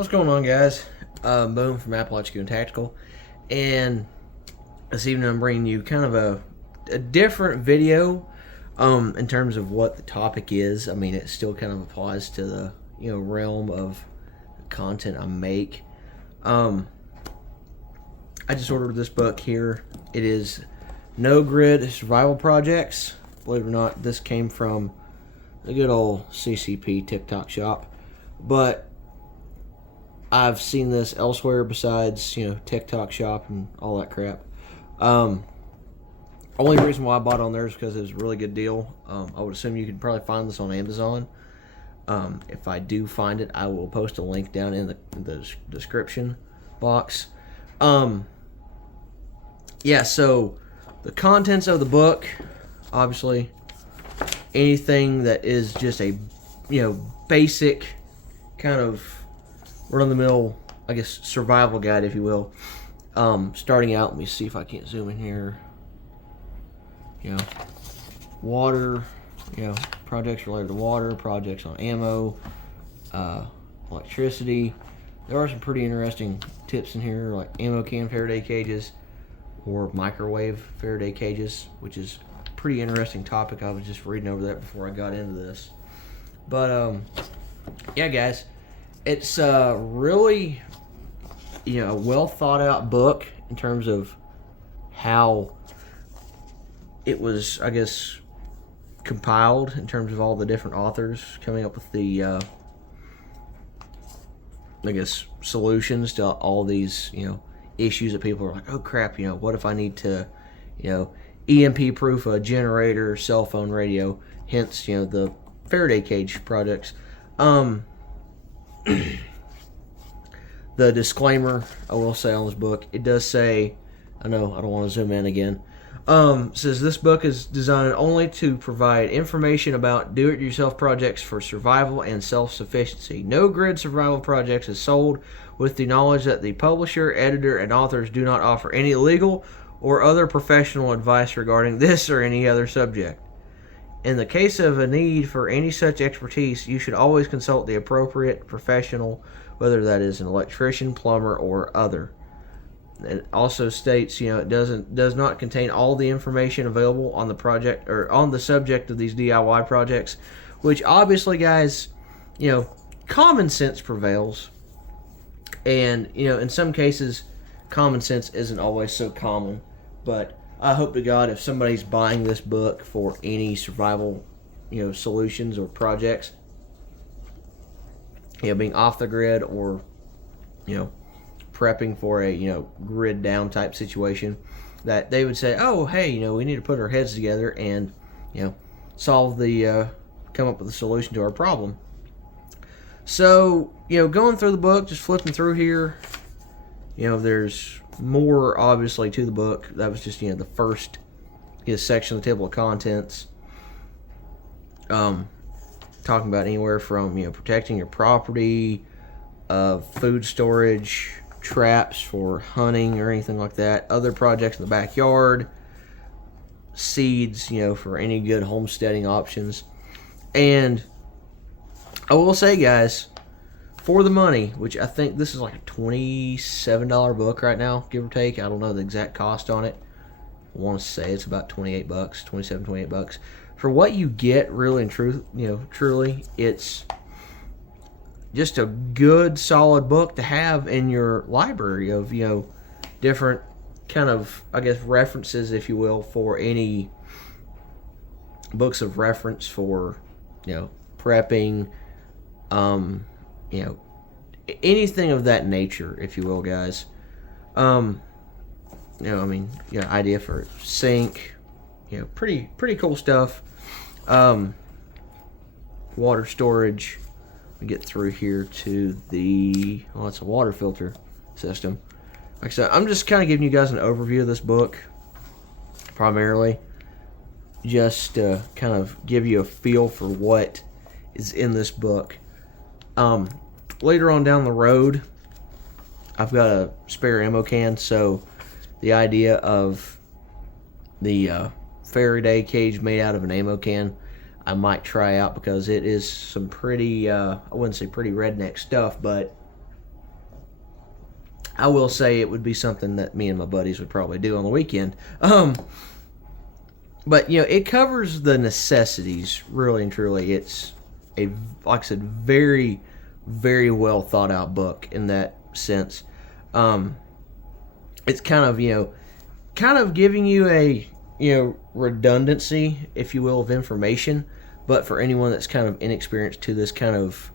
What's going on, guys? Boom from Apalachico and Tactical, and this evening I'm bringing you kind of a different video in terms of what the topic is. I mean, it still kind of applies to the realm of content I make. I just ordered this book here. It is No Grid Survival Projects. Believe it or not, this came from the good old CCP TikTok shop, but I've seen this elsewhere besides, TikTok shop and all that crap. Only reason why I bought on there is because it was a really good deal. I would assume you could probably find this on Amazon. If I do find it, I will post a link down in the description box. Yeah, so the contents of the book, obviously, anything that is just a, basic kind of run-of-the-mill, I guess, survival guide, if you will. Starting out, let me see if I can't zoom in here. Water, projects related to water, projects on ammo, electricity. There are some pretty interesting tips in here, like ammo can Faraday cages or microwave Faraday cages, which is a pretty interesting topic. I was just reading over that before I got into this. But, yeah, guys. It's really, a well thought out book in terms of how it was, I guess, compiled in terms of all the different authors coming up with the, I guess, solutions to all these, issues that people are like, oh crap, what if I need to, EMP proof a generator, cell phone radio, hence, the Faraday cage projects. The disclaimer I will say on this book, it does say, I know I don't want to zoom in again, says this book is designed only to provide information about do-it-yourself projects for survival and self-sufficiency. No Grid Survival Projects is sold with the knowledge that the publisher, editor, and authors do not offer any legal or other professional advice regarding this or any other subject. In the case of a need for any such expertise, you should always consult the appropriate professional, whether that is an electrician, plumber, or other. It also states, it does not contain all the information available on the project or on the subject of these DIY projects, which obviously, guys, common sense prevails. And, in some cases, common sense isn't always so common, but I hope to God if somebody's buying this book for any survival, solutions or projects, being off the grid or, prepping for a, grid down type situation, that they would say, oh, hey, we need to put our heads together and, solve the, come up with a solution to our problem. So, going through the book, just flipping through here, there's more obviously to the book. That was just the first section of the table of contents, talking about anywhere from protecting your property, food storage, traps for hunting or anything like that, other projects in the backyard, seeds for any good homesteading options. And I will say, guys, for the money, which I think this is like a $27 book right now, give or take. I don't know the exact cost on it. I want to say it's about $28, $28. For what you get, really and truly, it's just a good, solid book to have in your library of, different kind of, I guess, references, if you will, for any books of reference for, prepping, anything of that nature, if you will, guys. Idea for sink, pretty cool stuff. Water storage. We get through here to the, it's a water filter system. Like I said, I'm just kind of giving you guys an overview of this book, primarily, just to kind of give you a feel for what is in this book. Later on down the road, I've got a spare ammo can, so the idea of the Faraday cage made out of an ammo can, I might try out, because it is some pretty, I wouldn't say pretty redneck stuff, but I will say it would be something that me and my buddies would probably do on the weekend. But it covers the necessities really and truly. It's a, like I said, very, very well thought out book in that sense. It's kind of giving you a redundancy, if you will, of information. But for anyone that's kind of inexperienced to this kind of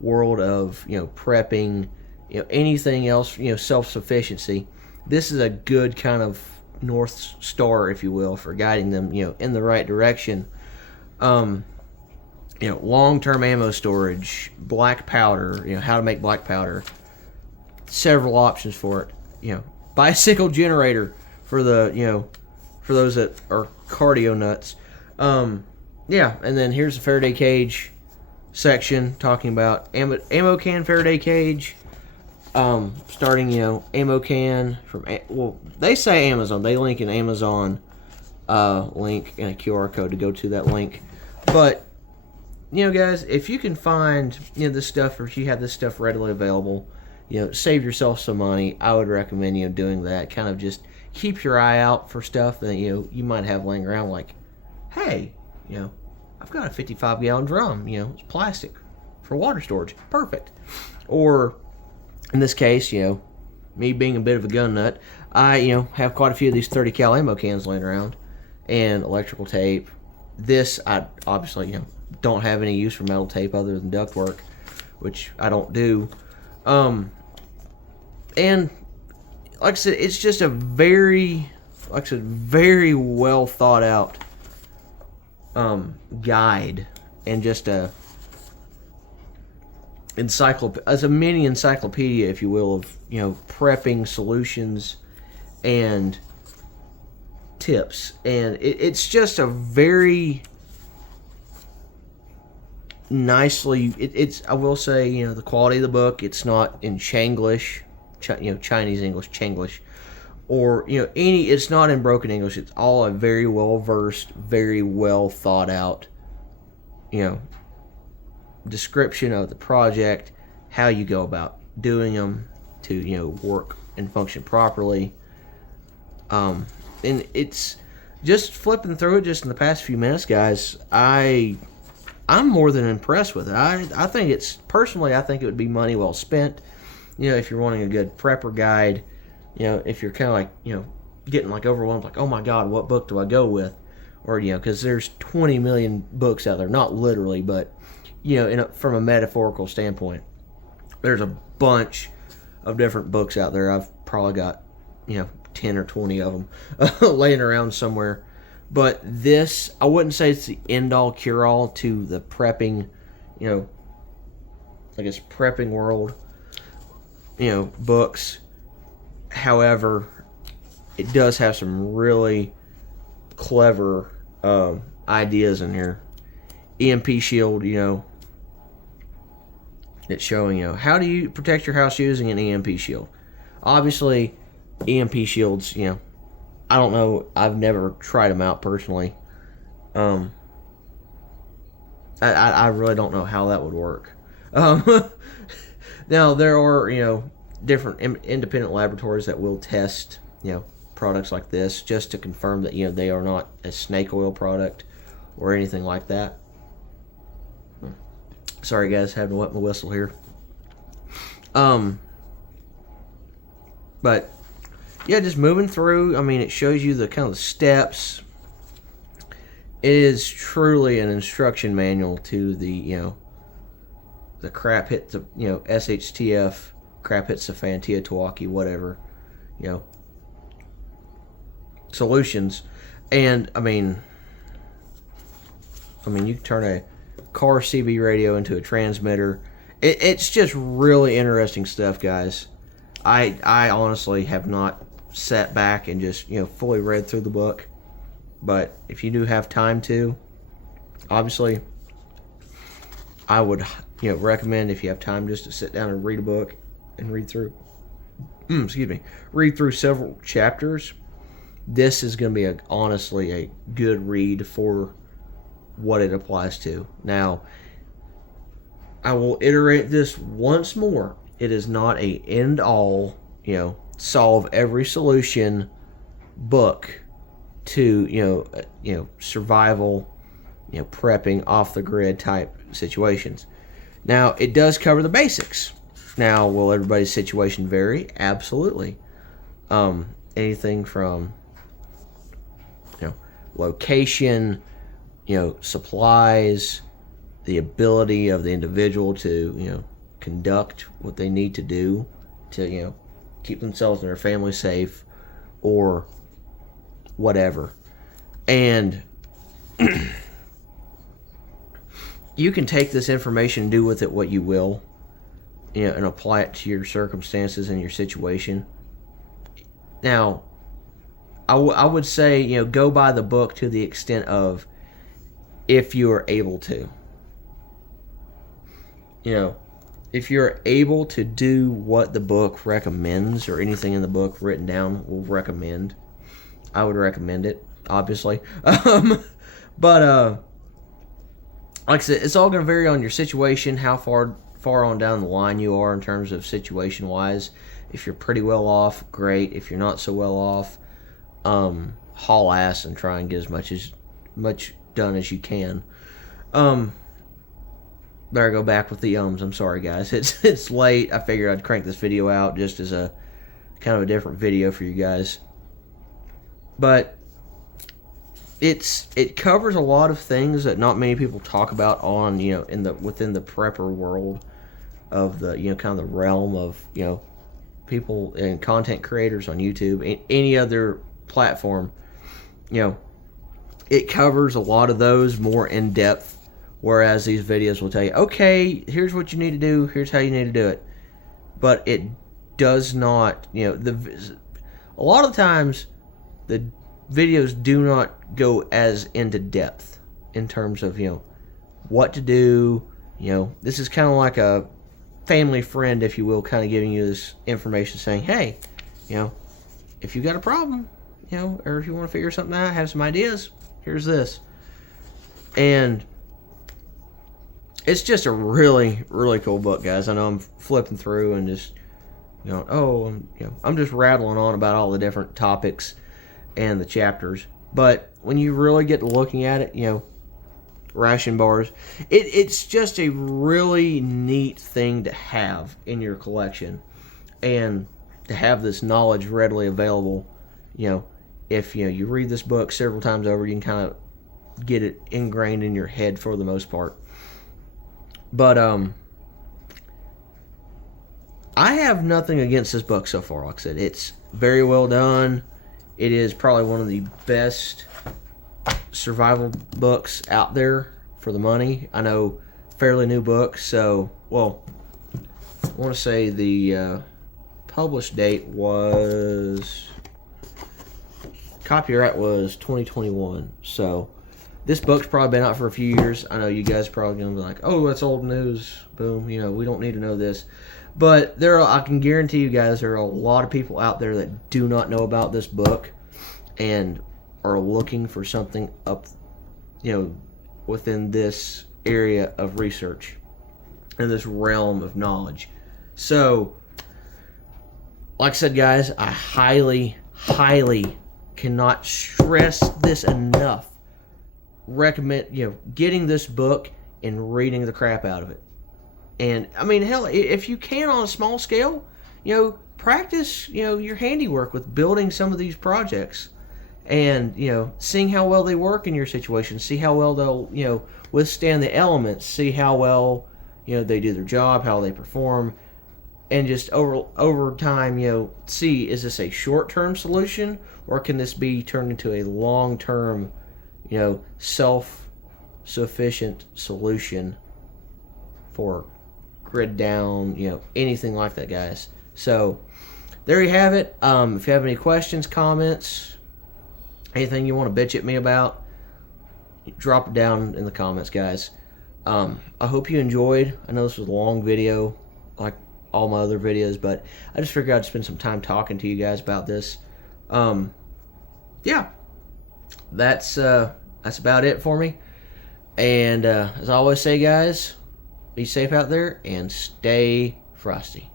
world of prepping, anything else, self-sufficiency, this is a good kind of North Star, if you will, for guiding them, in the right direction. Long-term ammo storage, black powder, how to make black powder, several options for it. Bicycle generator for for those that are cardio nuts. And then here's the Faraday cage section talking about ammo can Faraday cage. Starting, ammo can from, they say Amazon. They link an Amazon link and a QR code to go to that link. But, guys, if you can find, this stuff, or if you have this stuff readily available, save yourself some money, I would recommend, doing that. Kind of just keep your eye out for stuff that, you might have laying around, like, hey, I've got a 55-gallon drum, it's plastic for water storage. Perfect. Or, in this case, me being a bit of a gun nut, I, have quite a few of these 30 cal ammo cans laying around, and electrical tape. This, I obviously, don't have any use for metal tape other than ductwork, which I don't do. And like I said, it's just a very well thought out guide, and just a as a mini encyclopedia, if you will, of prepping solutions and tips. And it's just a very nicely, it's I will say, the quality of the book, it's not in Chinglish, Chinese English, Chinglish, or it's not in broken English. It's all a very well versed, very well thought out description of the project, how you go about doing them to work and function properly. And it's just flipping through it just in the past few minutes, guys. I'm more than impressed with it. I think I think it would be money well spent. If you're wanting a good prepper guide, if you're kind of like, getting like overwhelmed, like, oh my God, what book do I go with? Or, because there's 20 million books out there, not literally, but, from a metaphorical standpoint, there's a bunch of different books out there. I've probably got, 10 or 20 of them laying around somewhere. But this, I wouldn't say it's the end-all, cure-all to the prepping, prepping world, books. However, it does have some really clever ideas in here. EMP shield, it's showing, how do you protect your house using an EMP shield? Obviously, EMP shields, I don't know. I've never tried them out personally. I really don't know how that would work. Now, there are, different independent laboratories that will test, products like this just to confirm that, they are not a snake oil product or anything like that. Sorry, guys, having to wet my whistle here. But yeah, just moving through. I mean, it shows you the kind of steps. It is truly an instruction manual to the the crap hits of SHTF, crap hits of Fantia, Tawaki, whatever, solutions. And I mean you can turn a car CB radio into a transmitter. It's just really interesting stuff, guys. I honestly have not sat back and just fully read through the book, but if you do have time to, obviously I would recommend, if you have time, just to sit down and read a book and read through read through several chapters. This is going to be honestly a good read for what it applies to. Now, I will iterate this once more. It is not a end all, solve every solution book to survival, prepping off the grid type situations. Now, it does cover the basics. Now, will everybody's situation vary? Absolutely. Anything from location, supplies, the ability of the individual to conduct what they need to do to keep themselves and their family safe, or whatever. And you can take this information and do with it what you will, and apply it to your circumstances and your situation. Now, I would say, go by the book to the extent of, if you are able to. If you're able to do what the book recommends, or anything in the book written down will recommend, I would recommend it, obviously. But like I said, it's all going to vary on your situation, how far on down the line you are in terms of situation-wise. If you're pretty well off, great. If you're not so well off, haul ass and try and get as much done as you can. Better go back with the ums. I'm sorry, guys. It's late. I figured I'd crank this video out just as a kind of a different video for you guys. But it covers a lot of things that not many people talk about on within the prepper world of the kind of the realm of people and content creators on YouTube, any other platform. It covers a lot of those more in depth. Whereas these videos will tell you, okay, here's what you need to do, here's how you need to do it. But it does not, a lot of times the videos do not go as into depth in terms of, what to do. This is kind of like a family friend, if you will, kind of giving you this information saying, hey, if you got a problem, or if you want to figure something out, have some ideas, here's this. And it's just a really, really cool book, guys. I know I'm flipping through and just, I'm just rattling on about all the different topics and the chapters. But when you really get to looking at it, ration bars, it's just a really neat thing to have in your collection, and to have this knowledge readily available. If you read this book several times over, you can kind of get it ingrained in your head for the most part. But I have nothing against this book so far. Like I said, it's very well done. It is probably one of the best survival books out there for the money. I know, fairly new book, so, well, I want to say the published date was, copyright was 2021, so this book's probably been out for a few years. I know you guys are probably going to be like, oh, that's old news. Boom. We don't need to know this. But I can guarantee you guys, there are a lot of people out there that do not know about this book and are looking for something up, within this area of research and this realm of knowledge. So, like I said, guys, I highly, highly cannot stress this enough. Recommend getting this book and reading the crap out of it. And I mean, hell, if you can on a small scale, practice your handiwork with building some of these projects, and seeing how well they work in your situation, see how well they'll withstand the elements, see how well they do their job, how they perform, and just over time see, is this a short-term solution, or can this be turned into a long-term self-sufficient solution for grid down, anything like that, guys. So there you have it. If you have any questions, comments, anything you want to bitch at me about, drop it down in the comments, guys. I hope you enjoyed. I know this was a long video, like all my other videos, but I just figured I'd spend some time talking to you guys about this. Yeah. That's about it for me. And as I always say, guys, be safe out there and stay frosty.